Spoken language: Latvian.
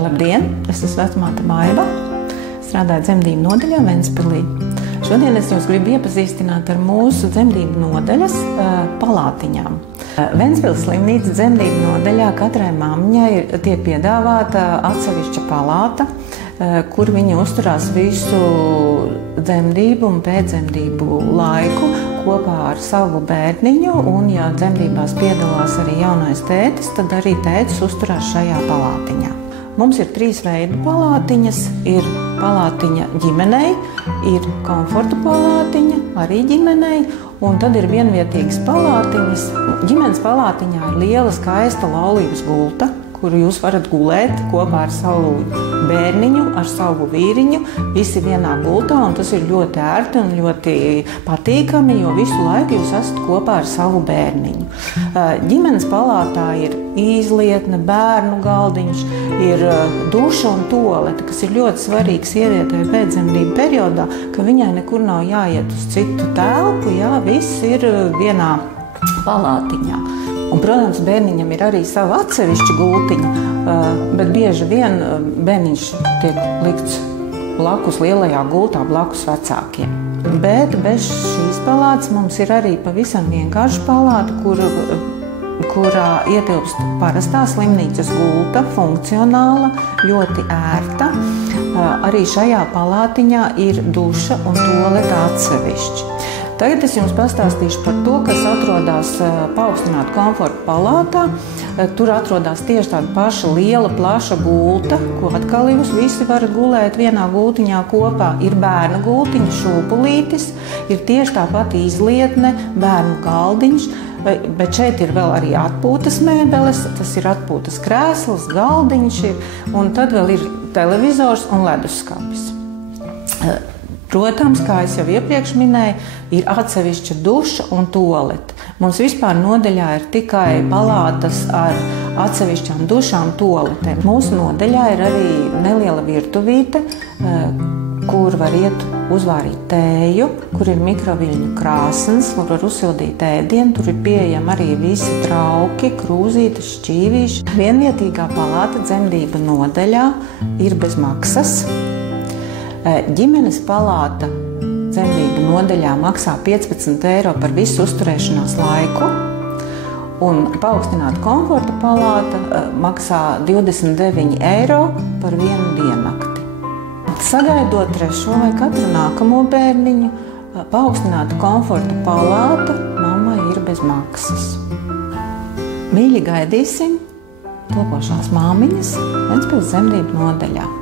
Labdien! Es esmu vecmāte Maiva, strādāju dzemdību nodaļā Ventspilī. Šodien es jūs gribu iepazīstināt ar mūsu dzemdību nodaļas palātiņām. Ventspils slimnīcas dzemdību nodaļā katrai mammiņai tiek piedāvāta atsevišķa palāta, kur viņi uzturās visu dzemdību un pēcdzemdību laiku kopā ar savu bērniņu, un, ja dzemdībās piedalās arī jaunais tētis, tad arī tētis uzturās šajā palātiņā. Mums ir 3 veidi palātiņas. Ir palātiņa ģimenei, ir komforta palātiņa arī ģimenei, un tad ir vienvietīgas palātiņas. Ģimenes palātiņā ir liela, skaista laulības gulta, kuru jūs varat gulēt kopā ar savu bērniņu, ar savu vīriņu, visi vienā gultā, un tas ir ļoti ērti un ļoti patīkami, jo visu laiku jūs esat kopā ar savu bērniņu. Ģimenes palātā ir izlietne, bērnu galdiņš, ir duša un tualete, kas ir ļoti svarīgs sievietei pēcdzemdību periodā, ka viņai nekur nav jāiet uz citu telpu, viss ir vienā palātiņā. Un, protams, bērniņam ir arī sava atsevišķa gultiņa, bet bieži vien bērniņš tiek likts blakus lielajā gultā, blakus vecākiem. Bet bez šīs palātas mums ir arī pavisam vienkārša palāta, kurā ietilpst parastā slimnīcas gulta, funkcionāla, ļoti ērta. Arī šajā palātiņā ir duša un tualete atsevišķi. Tagad es jums pastāstīšu par to, kas atrodas paaugstināta komforta palātā. Tur atrodas tieši tāda paša liela, plaša gulta, ko atkal jūs visi varat gulēt vienā gultiņā kopā. Ir bērna gultiņa, šūpulītis, ir tieši tāpat izlietne, bērnu galdiņš, bet šeit ir vēl arī atpūtas mēbeles, tas ir atpūtas krēsls, galdiņš ir, un tad vēl ir televizors un leduskapis. Protams, kā es jau iepriekš minēju, ir atsevišķa duša un tualete. Mums vispār nodaļā ir tikai palātas ar atsevišķām dušām tualetēm. Mūsu nodaļā ir arī neliela virtuvīte, kur var iet uzvārīt tēju, kur ir mikroviļņu krāsns, kur var uzsildīt ēdienu, tur ir pieejami arī visi trauki, krūzītes, šķīvīši. Vienvietīgā palāta dzemdību nodaļā ir bez maksas. Ģimenes palāta dzemdību nodaļā maksā 15 eiro par visu uzturēšanās laiku, un paaugstināta komforta palāta maksā 29 eiro par vienu diennakti. Sagaidot 3. vai katru nākamo bērniņu, paaugstināta komforta palāta mammai ir bez maksas. Mīļi gaidīsim topošās māmiņas Ventspils dzemdību nodaļā.